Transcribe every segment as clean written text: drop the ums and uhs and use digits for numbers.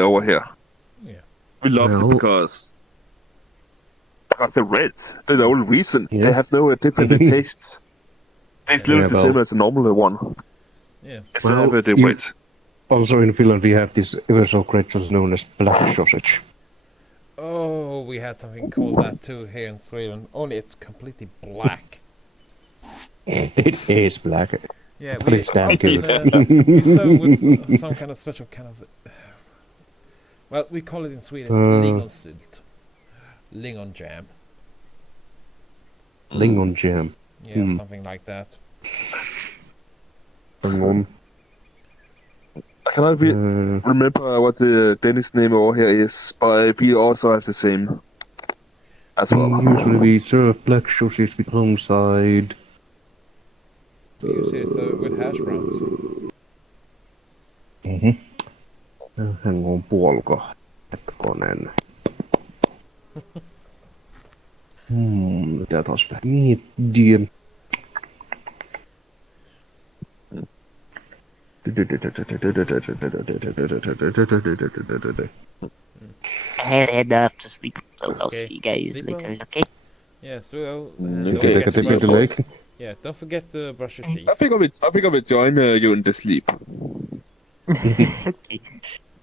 over here. Yeah. We loved it Well. because they're red. They're the only reason. Yeah. They have no different taste. Tastes Yeah, literally the same well. as a normal one. Yeah. Except Well, they're you- red. Also in Finland we have this ever so great sauce known as black sausage. Oh, we had something called that too here in Sweden. Only it's completely black. It is black, Yeah, but it's damn good. we serve with some kind of special kind of. Well, we call it in Swedish lingonsylt, lingon jam. Lingon jam. Yeah, something like that. Lingon. I cannot remember what the Danish name over here is, but we also have the same as well. Usually we serve black sausage alongside. Usually it's with hash browns. Hän on puolko. Hetkonen. Mitä taas vähän miettiä. I head off to sleep, so I'll Okay. see you guys Sleep later, well. okay? Yeah, so Okay, Take a dip in the lake. yeah, don't forget to brush your teeth. I think I will join you in the sleep. Okay.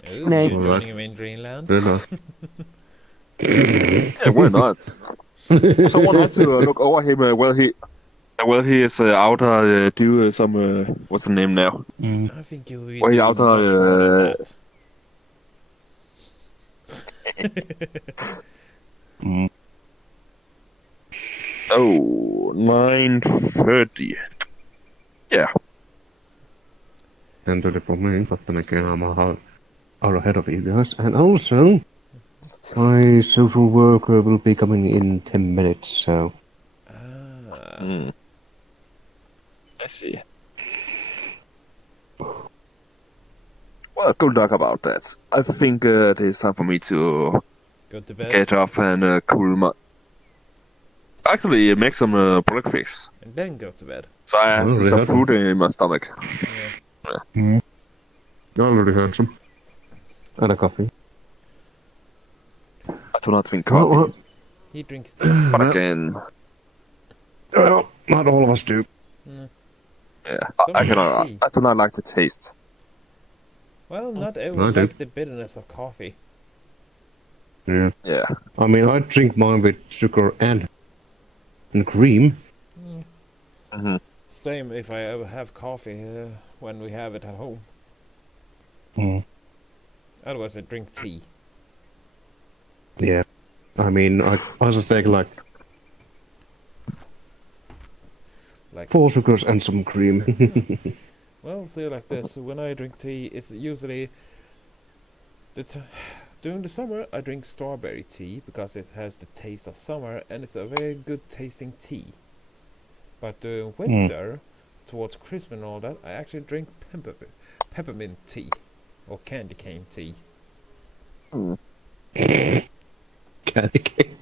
Oh, Nice. you're joining him in Greenland. Fair enough. Yeah, why not? Someone had to look over him while he is out do some what's the name now? I think you will be Well, doing yeah, much I'll more than that. Oh, 9:30. Yeah. 10:30 for me, but then again I'm an hour ahead of you guys. And also, my social worker will be coming in 10 minutes, so... Ah, I see. Well, good luck about that. I think it is time for me to go to bed get up and cool my. Actually, make some breakfast. and then go to bed. So I have really some had food in my stomach. Yeah. I already had some. And a coffee. I do not drink coffee, Well, He drinks tea. but again, well, not all of us do. yeah, Some I cannot. tea. I do not like the taste. Well, not I everyone do. likes the bitterness of coffee. Yeah. Yeah. I mean, I drink mine with sugar and cream. Hmm. Same if I ever have coffee when we have it at home. Otherwise, I drink tea. Yeah. I mean, I just take like Like 4 sugars and some cream. well, say like this. When I drink tea, it's usually during the summer I drink strawberry tea because it has the taste of summer and it's a very good tasting tea. But during winter, towards Christmas and all that, I actually drink peppermint tea or candy cane tea. Candy cane.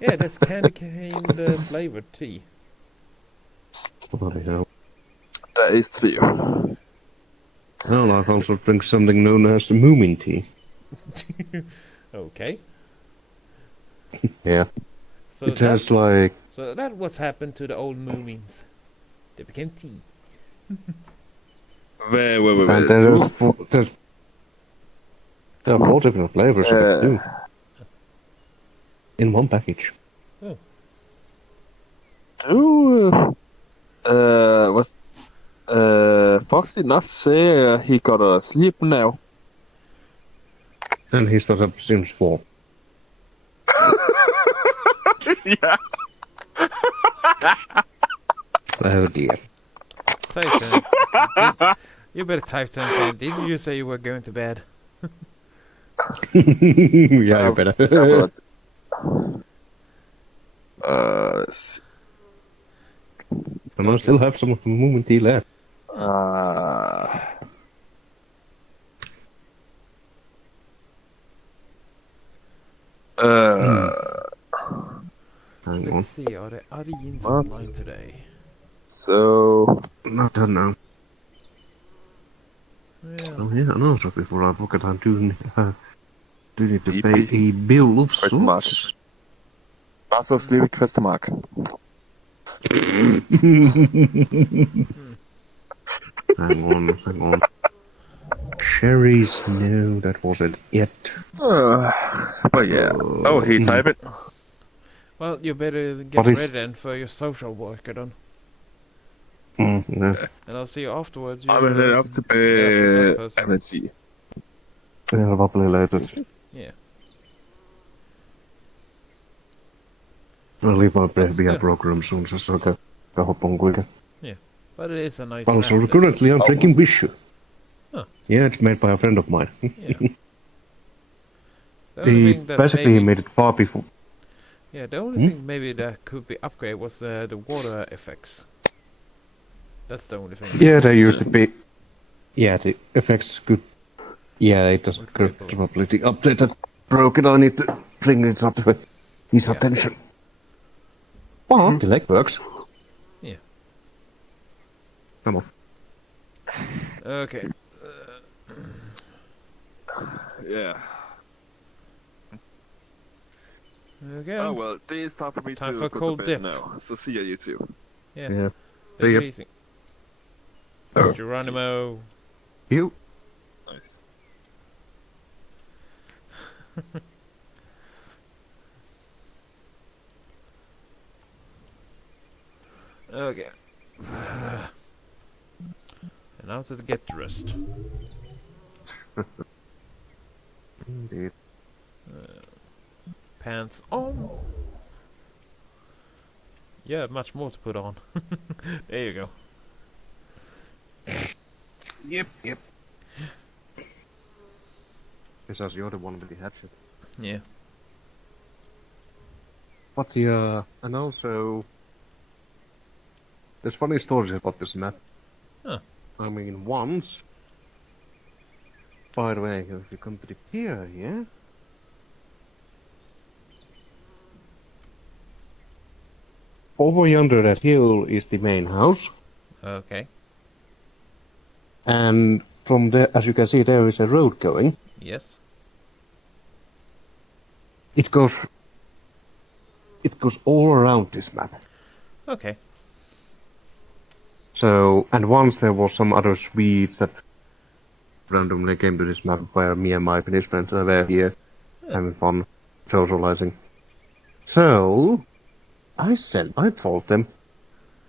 Yeah, that's candy cane flavored tea. Bloody hell. That is true. Well, I've also drink something known as moomin tea. Okay. Yeah. So It has like... so that what's happened to the old moomins. They became tea. Wait. And there are 4 different flavors of it too. In one package. Was Foxy not say he got a sleep now? And he started up Sims 4. Yeah. Oh dear. Tyson, you better type to him saying, didn't you say you were going to bed? Yeah, you better. Let's see. And I still have some of the moomin tea left. Hang on. Let's see, are the Yeens What? online today? So Not done now. Yeah. Oh, yeah, and also before I forget, I do need to EP. pay a bill of Question mark. sorts. Master Sleepy question mark. Hang on. Cherries, no, that wasn't it. But yeah. Oh, he type it. Well, you better get What is- ready then for your social worker then. No. And I'll see you afterwards. I'm headed off to that bed. person. Let's see. Yeah, probably later. Yeah. I'll leave my BR Still. program soon, så ska jag hoppa on quicker. But it is a nice Also, map, this. currently I'm drinking Vishu. Huh. Yeah, it's made by a friend of mine. Yeah. The only He thing that basically maybe, made it far before. yeah, the only thing maybe that could be upgraded was the water effects. That's the only thing. Yeah, they used to be. Yeah, the effects could. Yeah, it doesn't Would ripple. probably the update that broke it. I need to bring it up to his Yeah. attention. But the leg works. Yeah. Come on. Okay. Yeah. Okay. Oh well, it's time for me Time to for go cold to dip. bed now. So see ya, you two. Yeah. Yeah. Take See it ya. easy. Oh. Geronimo. You. Nice. Okay. And now to get dressed. Indeed. Pants on. Yeah, much more to put on. There you go. Yep. Besides, you're the one with the headset. Yeah. But the and also there's funny stories about this map. Huh. I mean, once. By the way, if you come to the pier here, over yonder that hill is the main house, Okay. and from there, as you can see, there is a road going. Yes. It goes all around this map. Okay. So, and once there was some other Swedes that randomly came to this map where me and my Finnish friends were here having fun, socializing. So, I told them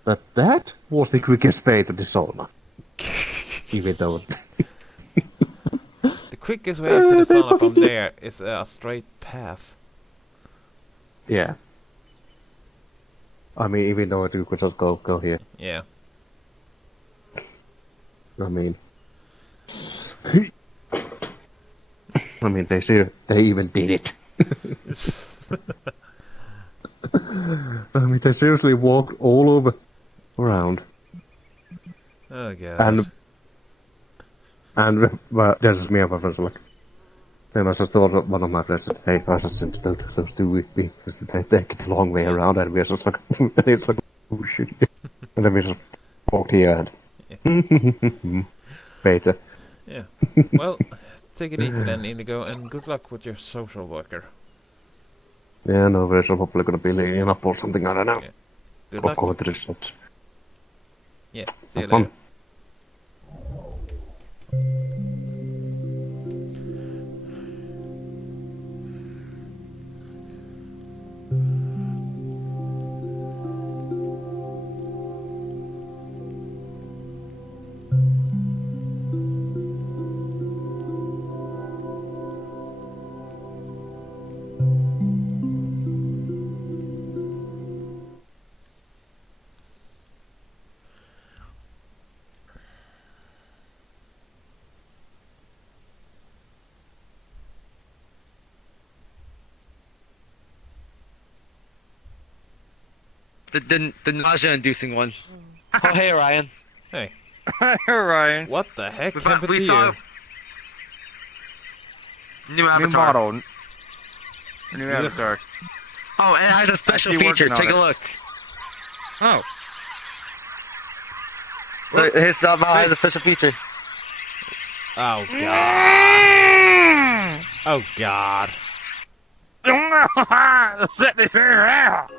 that was the quickest way to the sauna. Even though, The quickest way to the sauna from there is a straight path. yeah. I mean, even though you could just go here. Yeah. I mean, they even did it. I mean, they seriously walked all over around. Oh god. And well, there's me and my friends like. Then I just thought one of my friends said, "Hey, I just sent those two with me because they take it a long way around," and we're just like, and it's like, "Oh shit!" And then we just walked here and better. Yeah. Well, take it easy then, Indigo, and good luck with your social worker. Yeah, no, we're probably gonna be leaning up or something. I don't know. Yeah. Good Or luck. going to the shops. Yeah. See you Have fun. later. The nausea-inducing one. Oh, hey, Ryan. Hey. Ryan. What the heck We happened to saw you? new New avatar. model. New Ugh. avatar. Oh, and it has a special Actually feature. working on Take a it. look. Oh. Here's that has a special feature. Oh god. Oh god. Set this out.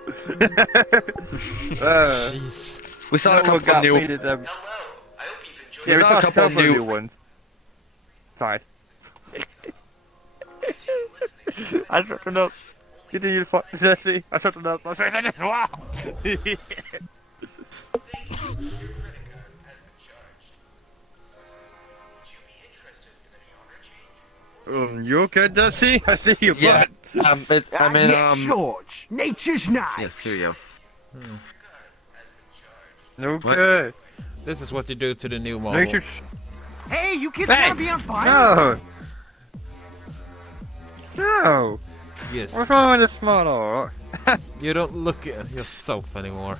Jeez. We saw a What couple got new. me to them. We Yeah, we saw saw a couple new new. ones. Sorry. I shut it up. Continue to fuck Jesse. I shut it up. Wow. You okay, Jesse? I see your Yeah. butt. I mean, George. Nature's knife. Yeah, here you go. Okay. This is what you do to the new model. Nature's... Hey, you kids Hey! wanna be on fire? No! No! Yes. What's wrong with this model? You don't look at yourself anymore.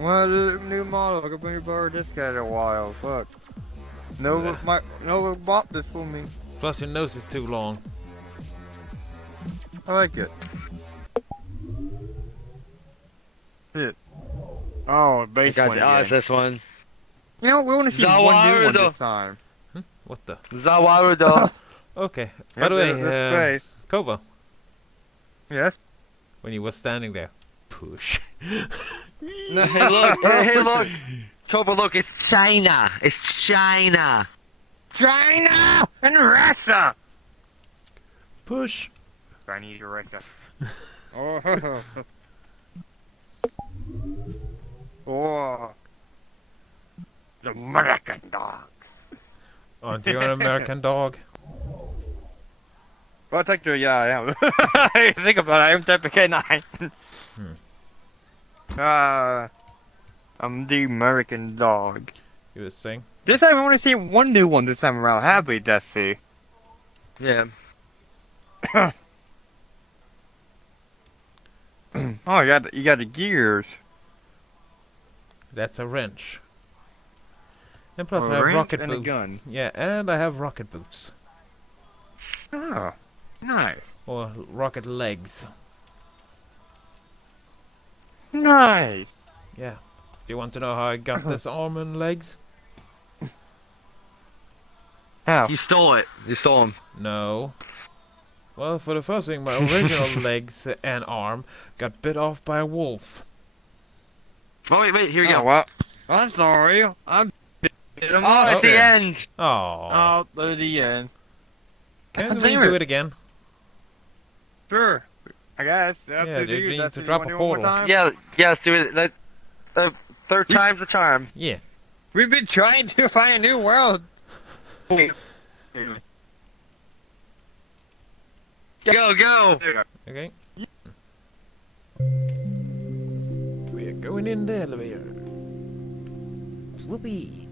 Well, the new model. I could bring borrowed this guy a while. Fuck. No, no bought this for me. Plus your nose is too long. I like it. Shit. Oh, base Got one the again. this one. You know, we want to see one new one Zawarudo. this time. What the? Zawarudo. Okay. By the way, that's Kovo, yes. when you were standing there, push. No, hey look, hey look. Kovo, look, it's China. It's China. China and Russia. Push. Chinese Russia. Oh. Oh. The American dogs. Aren't you an American dog? Well, technically, yeah, I am. Think about it, I'm type of K9. I'm the American dog. You were saying? This time I want to see one new one this time around. Happy Dusty. Yeah. Oh, you got the gears. That's a wrench. And plus A I have wrench rocket and a boots. gun. Yeah, and I have rocket boots. Oh, nice. Or rocket legs. Nice. Yeah. Do you want to know how I got this arm and legs? How? You stole it. You stole them. No. Well, for the first thing, my original legs and arm got bit off by a wolf. Oh, wait, here we Oh, go. well, I'm sorry. I'm. Oh, at the end. Oh. Oh, at the end. Can we damn do it. it again? Sure. I guess. That's Yeah, it, dude, you need That's to it. drop You a wanna do it one more portal. time? Yeah, let's do it. Third time's the charm. Yeah. We've been trying to find a new world. Wait. Go, go. Okay. We are going in the elevator. Whoopee.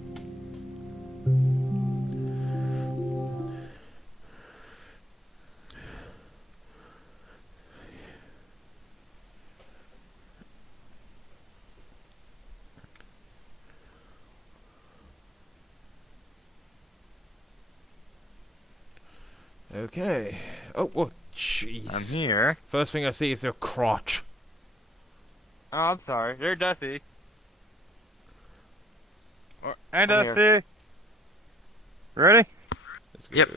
Okay. Oh, oh, jeez. I'm here. First thing I see is your crotch. Oh, I'm sorry. You're Dusty. And I'm here. Dusty. Ready? Let's go. Yep.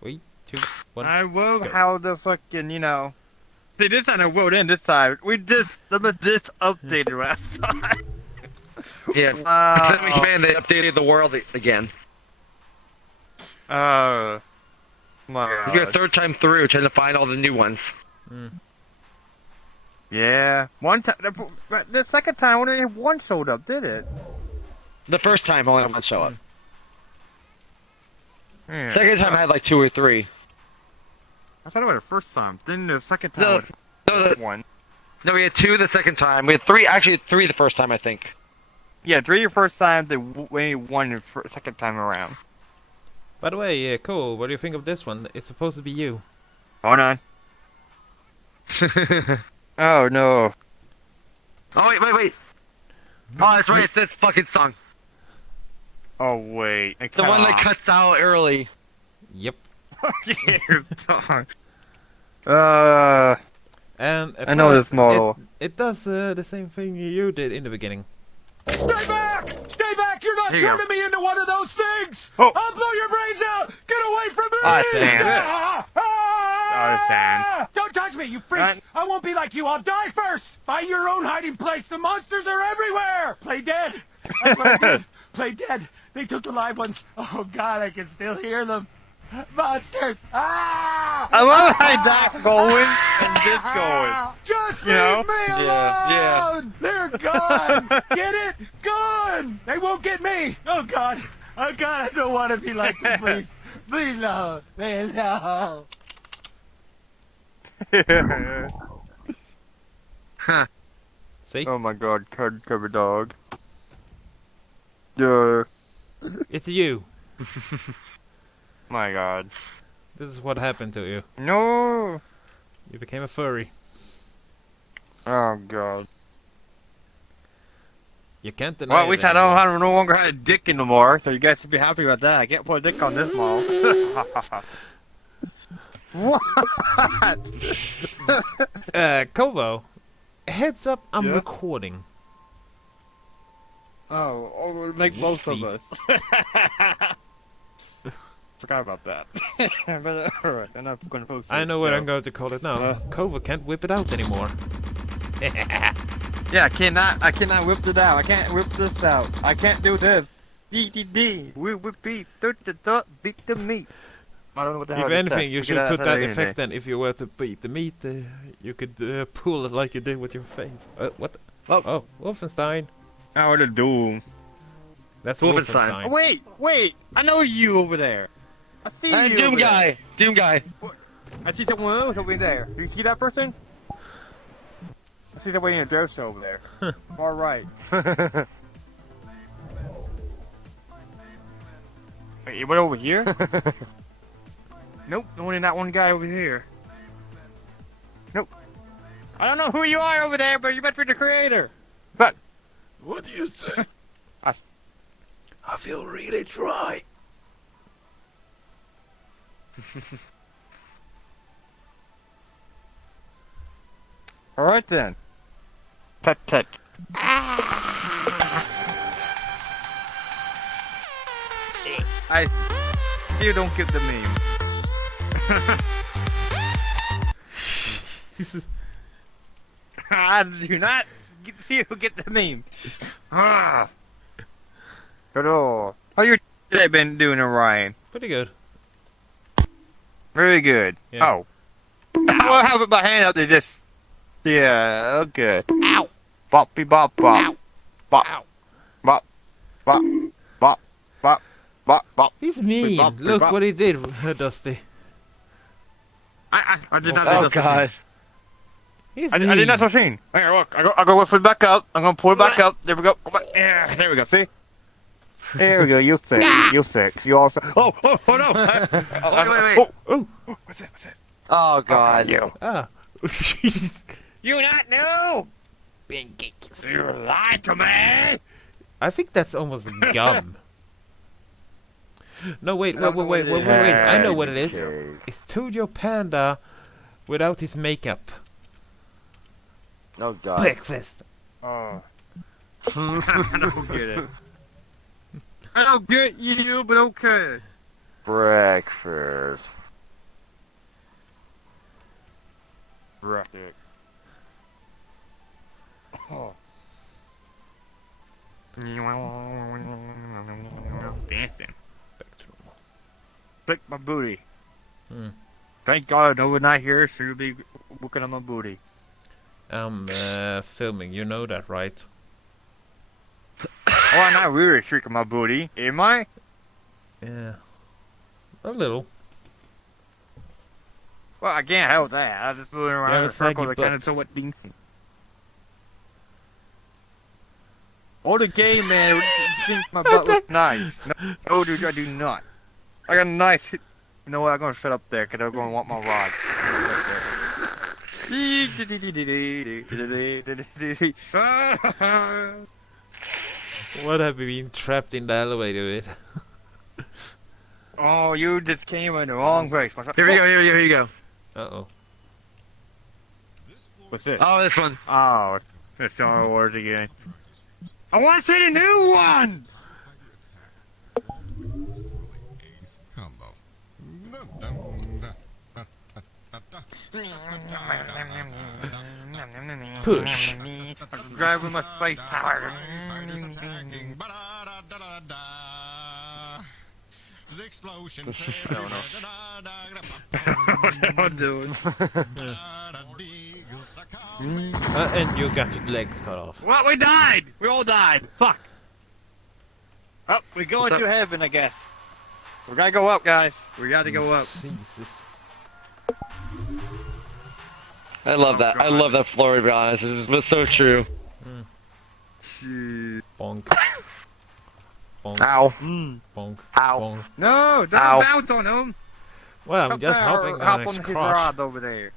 3, 2, 1. I will go. how the fucking, See, this time I wrote in this time. We just updated last time. Yeah. Wow. It's a McMahon, they updated the world again. My It's your third time through trying to find all the new ones. Yeah. One time, the second time only one showed up, did it? The first time only one show up. Yeah. Second time I had like 2 or 3. I thought it was the first time. Then the second No, time no, was one. no, we had 2 the second time. We had 3, actually 3 the first time, I think. Yeah, 3 your first time, then we won the second time around. By the way, Cole, what do you think of this one? It's supposed to be you. Hold on. Oh no. Oh, wait. Oh, that's right, it's this fucking song. Oh wait. The one that cuts out early. Yep. song. And I know plus, this model. It does the same thing you did in the beginning. Stay back! Stay back! You're not Here you go. turning me into one of those things! Oh. I'll blow your brains out! Get away from me! Oh, sand. Ah! Don't touch me, you freaks! I won't be like you. I'll die first. Find your own hiding place. The monsters are everywhere. Play dead. That's what I did. Play dead. They took the live ones. Oh God, I can still hear them. Monsters! Ah! I love how that going and this going. Just You know? leave me alone! They're gone! Get it? Gone! They won't get me! Oh God! Oh God, I don't want to be like this, please. Please no. Please no. See? Oh my God, cover dog. Yeah. It's you. My God. This is what happened to you. No. You became a furry. Oh God. You can't deny Well, at it least I anymore. don't have no longer have a dick anymore, so you guys should be happy about that. I can't put a dick on this model. What? Kovo, heads up, I'm Yeah? recording. Oh, we'll make both of Whoopsie. us. Forgot about that. But alright, I'm not gonna post it. I know what so. I'm going to call it now. Kovo can't whip it out anymore. Yeah, I cannot whip it out. I can't whip this out. I can't do this. BDD, whip beat, beat the meat. I don't know what the hell If it anything, said. you Look should at put that internet. effect then. If you were to beat the meat, you could pull it like you did with your face. What? The? Oh, Wolfenstein. I would have do. That's Wolfenstein. Wolfenstein. Wait! I know you over there. I see Hey, you. Doom over there. guy. Doom guy. I see someone else over there. Do you see that person? I see somebody in a dress over there. All right. Wait, you went over here? Nope, only that one guy over here. Nope. I don't know who you are over there, but you must be the creator. But What do you say? I feel really dry. all right then. Tut tut. I still don't get the meme. I do not see who get the meme. Ah. Hello. How you today been doing, Orion? Pretty good. Very good. Yeah. Oh. Well, how about my hand out there just... Yeah, okay. Ow. Boppy bop bop. Ow. Bop. Ow. Bop. Bop. Bop. Bop. Bop. Bop. He's mean. bop, Look bop. what he did, Dusty. I did not Oh do that. God. He's I mean. did not machine. Here, look. I go with it back up. I'm gonna pull it back up. There we go. Come on. Yeah, there we go. See? There we go. You fix. You fix. You also. Oh no! Wait. Oh, What's that? What's that? Oh God. You. ah. Jeez. You not know? You lied to me. I think that's almost gum. No, wait. don't know what it is. I know what it is. Okay. It's Studio Panda without his makeup. Oh God. Breakfast. Oh. I don't get it. I don't get you, but okay. Breakfast. Bracket. Oh. Dancing. Pick my booty. Hmm. Thank God no one not here, so you'll be looking at my booty. I'm filming. You know that, right? Oh, I'm not really tricking my booty, am I? Yeah. A little. Well, I can't help that. I just moving You around have in a a circle saggy that kind of butt. so what dinks. Oh, the gay man thinks my butt looks nice. No, dude, I do not. I got a nice. You know what? I'm gonna shut up there because I'm gonna want my rod. What have you been trapped in the elevator with? Oh, you just came in the wrong place. Here we go. Here you go. Uh-oh. What's this? Oh, this one. Oh, it's Star Wars again. I want to see the new ones! Push. Grab with my face. I'm doing. And you got your legs cut off. What? We died! We all died! Fuck! Oh, we going to heaven, I guess. We gotta go up, guys. We gotta go up. Jesus. I love that. I love that floor, to be honest. It's so true. Bonk. Bonk. Ow. Mm. Bonk. Ow. Bonk. No, don't Ow. bounce on him. Well, I'm just helping the next his crush. rod over there.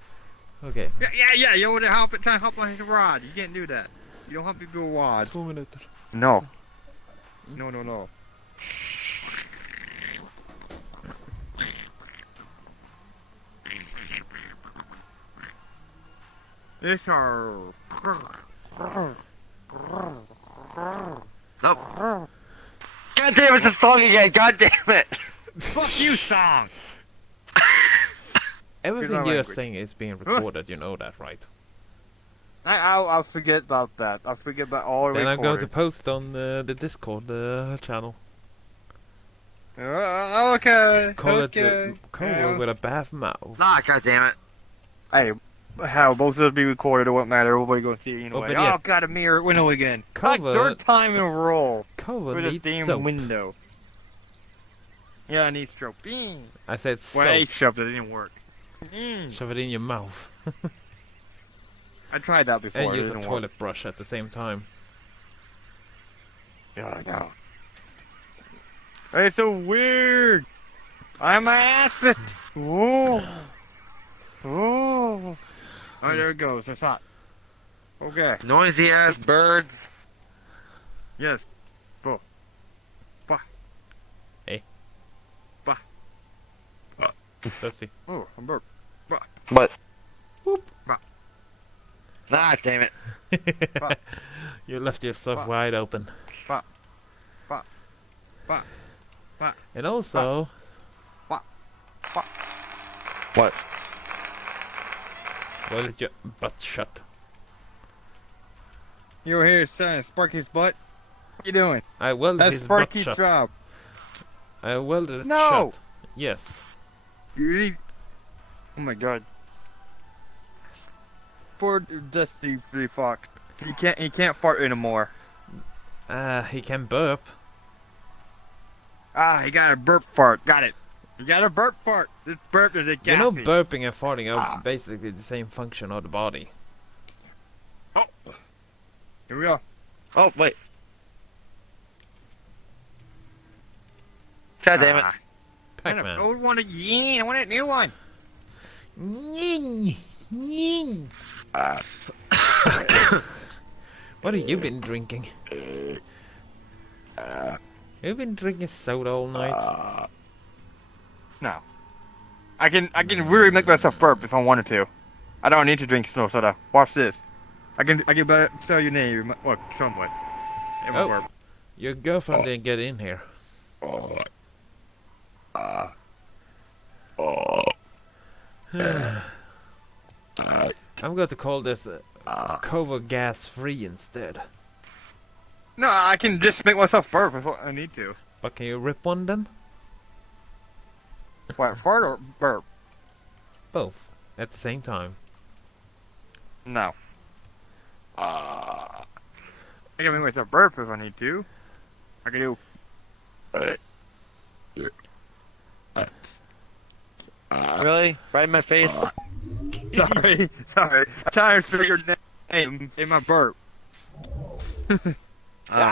Okay. Yeah. You want to try to help on his rod. You can't do that. You don't help people with rods. 2 minutes. No. No. It's our. Nope. God damn it, it's a song again. God damn it. Fuck you, song. Everything our you're language. saying is being recorded, you know that, right? I'll forget about that. I'll forget about all Then I'm going to recorded. post on the Discord channel. Okay. Call okay. it Kovo with a bad mouth. Nah, god damn it. Hey, how both of us be recorded? It won't matter. Everybody gonna see it anyway. but yeah. Oh, got a mirror window again. Like Cover- third time in a row Kovo with a needs damn soap. window. Yeah, I need stroke. I said Well, I soap. shoved it. It didn't work. Shove it in your mouth. I tried that before. And it use a didn't toilet work. brush at the same time. Yeah, I know. It's so weird. I'm acid. Oh. Oh, there it goes. It's hot. Okay. Noisy ass birds. Yes. Full. Bah. Hey. Bah. Let's see. Oh, I'm burp. Bah. What? Whoop. Bah. Ah, damn it. You left yourself Bah. wide open. Bah. Bah. Bah. Bah. And also, What? well, your butt shut. You were here saying Sparky's butt? What you doing? I welded That's his butt Sparky's shut. job. I welded it No. shut. Yes. You need... Oh my god. Poor Dusty Free Fox. He can't fart anymore. He can burp. Ah, he got a burp fart. Got it. You got a burp fart. This burp is a gassy. You know, burping and farting are basically the same function of the body. Oh. Here we go. Oh, wait. God damn it. I Pac-Man. don't want a Yeen. I want a new one. What have you been drinking? You've been drinking soda all night. No. I can really make myself burp if I wanted to. I don't need to drink snow soda. Watch this. I can tell your name. Well, somewhat. It will Oh. burp. Your girlfriend didn't get in here. I'm going to call this Kovo gas free instead. No, I can just make myself burp if I need to. But can you rip one then? What, fart or burp? Both. At the same time. No. I can make myself burp if I need to. I can do. Really? Right in my face? Sorry. I'm trying to figure the name in my burp.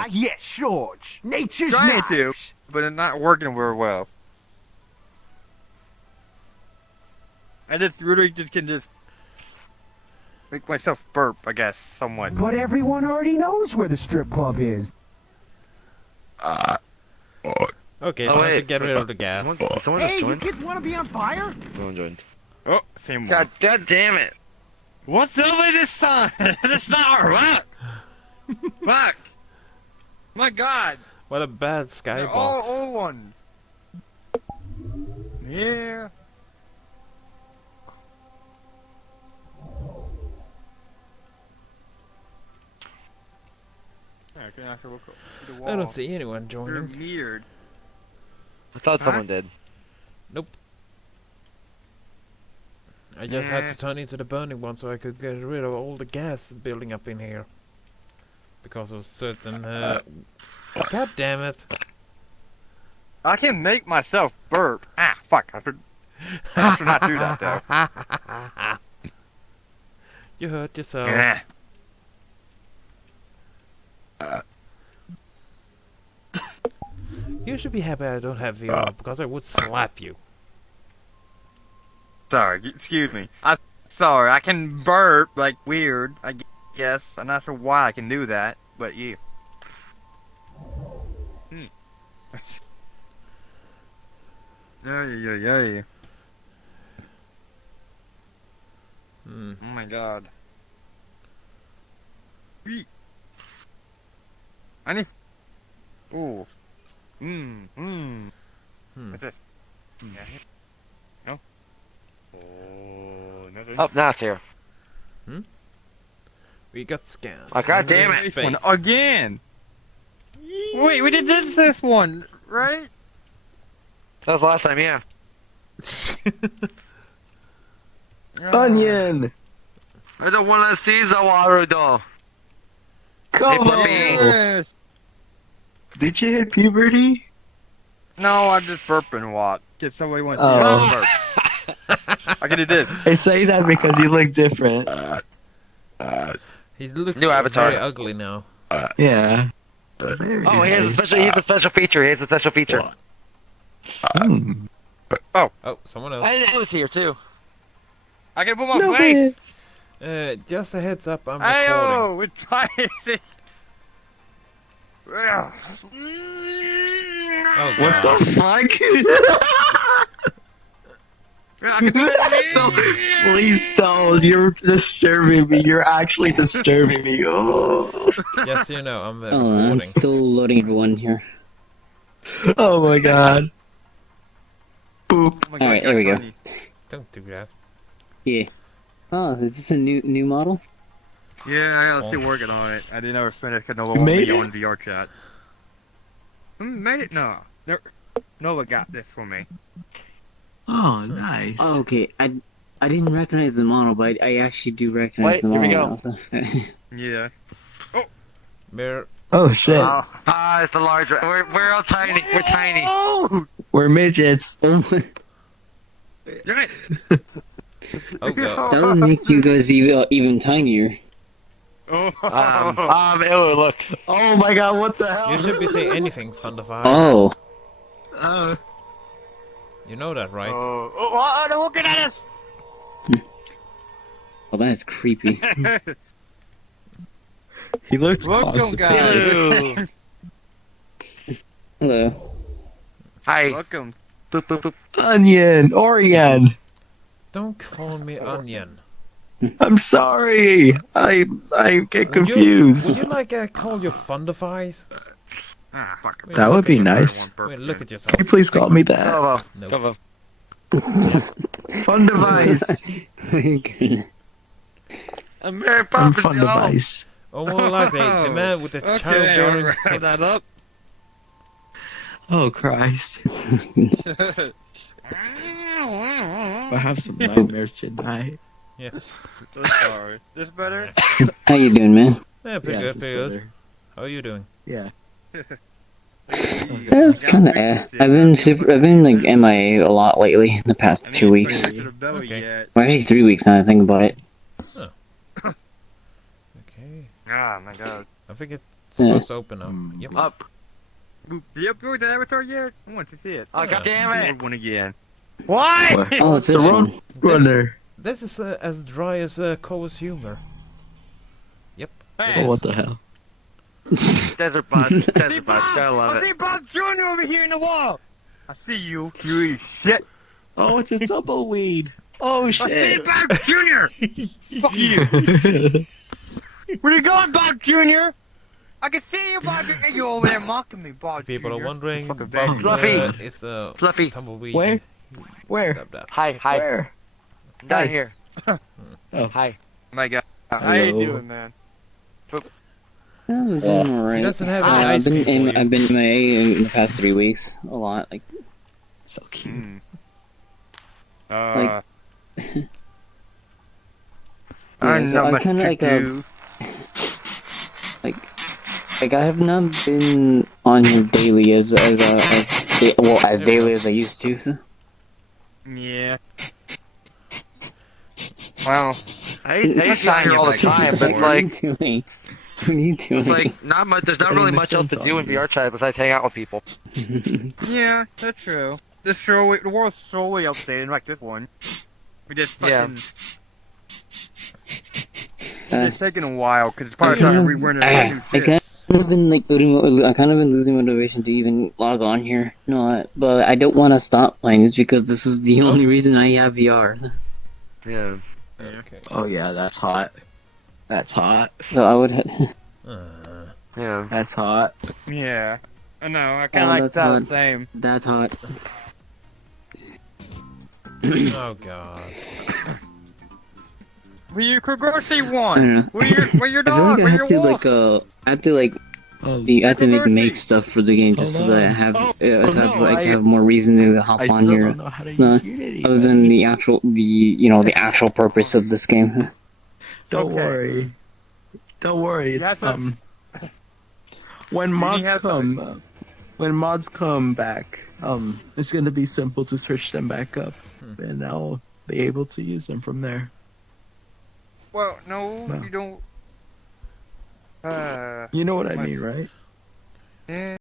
Yes, George. Nature's Trying nice. to, but it's not working very well. I just really can just make myself burp, I guess, somewhat. But everyone already knows where the strip club is. Okay, Oh, time to wait. get rid of the gas. Someone Hey, just you joined? kids want to be on fire? Someone joined. Oh, same one. God damn it. What's up with this song? That's not our rock. Fuck. My God! What a bad They're all skybox. old ones. Yeah. Yeah, I can actually look at the wall. I don't see anyone You're joining. weird. I thought Huh? someone did. I just had to turn into the burning one so I could get rid of all the gas building up in here. Because of certain, God damn it. I can make myself burp. Ah, fuck. I should not do that, though. You hurt yourself. Yeah. You should be happy I don't have VR because I would slap you. Sorry, excuse me. I'm sorry. I can burp like weird. I guess. I'm not sure why I can do that, but yeah. Yeah. Hmm. Oh my God. I need. Ooh. Hmm. What's this? Yeah. No. Oh, nothing. Oh, now it's here. We got scanned. Oh, God damn it. This one again. Wait, we did this one, right? That was last time, yeah. Onion! I don't want to see Zawarudo. Kovo! Yes. Did you hit puberty? No, I'm just burping a lot. Cause somebody wants to see me burp. I could did. I say that because you look different. He looks New avatar. very ugly now. Yeah. Oh, he has a special. He has a special feature. He has a special feature. Oh, someone else. I was here too. I can put my face. Just a heads up, I'm recording. Ayo, we're trying to see. Oh, What God. the fuck? Please don't. You're disturbing me. You're actually disturbing me. Oh, Just so you know, I'm Oh, I'm recording. still loading everyone here. oh my God. Boop. Oh my God, Alright, there we go. Tony. Don't do that. Yeah. Oh, is this a new model? Yeah, I'm still working on it. I didn't ever finish because Nova You won't made be it? on VR chat. Made it? No. Nova got this for me. Oh, nice. Oh, okay. I didn't recognize the model, but I actually do recognize Wait, the here we model. Yeah. Mirror. Oh shit. Ah, it's the larger. We're all tiny. We're tiny. Oh! We're midgets. Damn it! Oh, God. That would make you guys even tinier. Oh! Ew, look. Oh my God, what the hell? You should be saying anything, Thunderfire. Oh. You know that, right? Oh, they're looking at us! Well, that is creepy. He looks Welcome, guys! Hello. Hi. Welcome. Boop, boop, boop. Onion, Orion. Don't call me Onion. I'm sorry. I get Would confused. you like call you Thunderfies? Ah, fuck. Wait, That would look be at- nice. Wait, look at Can yourself. you please call me that? Kovo. Nope. Kovo. Fun device. I'm very I'm pumped. fun device. Or more likely, the man with the Okay, childbearing I'll wrap hips. that up. Oh Christ. I have some nightmares tonight. Yeah. So sorry. This better? How you doing, man? Yeah, pretty Yes, good, it's pretty good. better. How are you doing? Yeah. It's kind of. I've been like MIA a lot lately. The past 2 weeks. Okay. Well, actually 3 weeks now. I think about it. Okay. Ah, my God. I think it's supposed to open up. Yep. Up. Yep, with the avatar yet? I want to see it. Oh, God damn it. One again. Why? What? Oh, it's The this road one. runner. This is as dry as Kova's humor. Yep. Oh, what the hell? Desert bud. Desert bud. Gotta love I it. see Bob Jr. over here in the wall. I see you. You eat shit. Oh, it's a tumbleweed. Oh I see shit. Bob Jr. Fuck you. Where you going, Bob Jr.? I can see you, Bobby. You over there mocking me, Bob. People are wondering, Fucking Bob Fluffy. is a Fluffy. tumbleweed. Where? Where? Dab dab. Hi, hi. Where? Down Hi. here. Oh. Hi. My God. How you Hello. doing, man? I'm doing alright. He doesn't have any I've ice been cream for you. I've been MIA in the past 3 weeks. A lot. Like, So cute. I'm so not I much kinda to like, do. like I have not been on here daily as daily as I used to. Yeah. Well, I used to be here all the time, but it's What are you like, doing? What are you doing? it's like not much. There's not Getting really the much else to sense do on in you. VR chat besides hang out with people. yeah, that's true. The world's slowly updating like this one. We just Yeah. fucking. It's taking a while because it's probably I time kind to of- relearn I new kind shit. of been like I kind of been losing motivation to even log on here. No, but I don't want to stop playing. It's because this is the only reason I have VR. Yeah. Okay. Oh yeah, that's hot. That's hot. So I would. Yeah. That's hot. Yeah. I know. I kind of Oh, like that's that hot. same. That's hot. Oh god. Well, you could go see I don't one. know. Where your I feel dog? like I Where have your to wolf? I have to like Oh, I have to make Controversy. stuff for the game just so Hold that I on. have Oh, so no, I have more reason to hop I on still here. don't know how to No, use Unity. other than the actual purpose of this game. Don't Okay. worry. Don't worry. You It's have to- when mods have come, when mods come back, it's gonna be simple to search them back up, and I'll be able to use them from there. Well, no, No. you don't. You know what I My- mean, right? Yeah.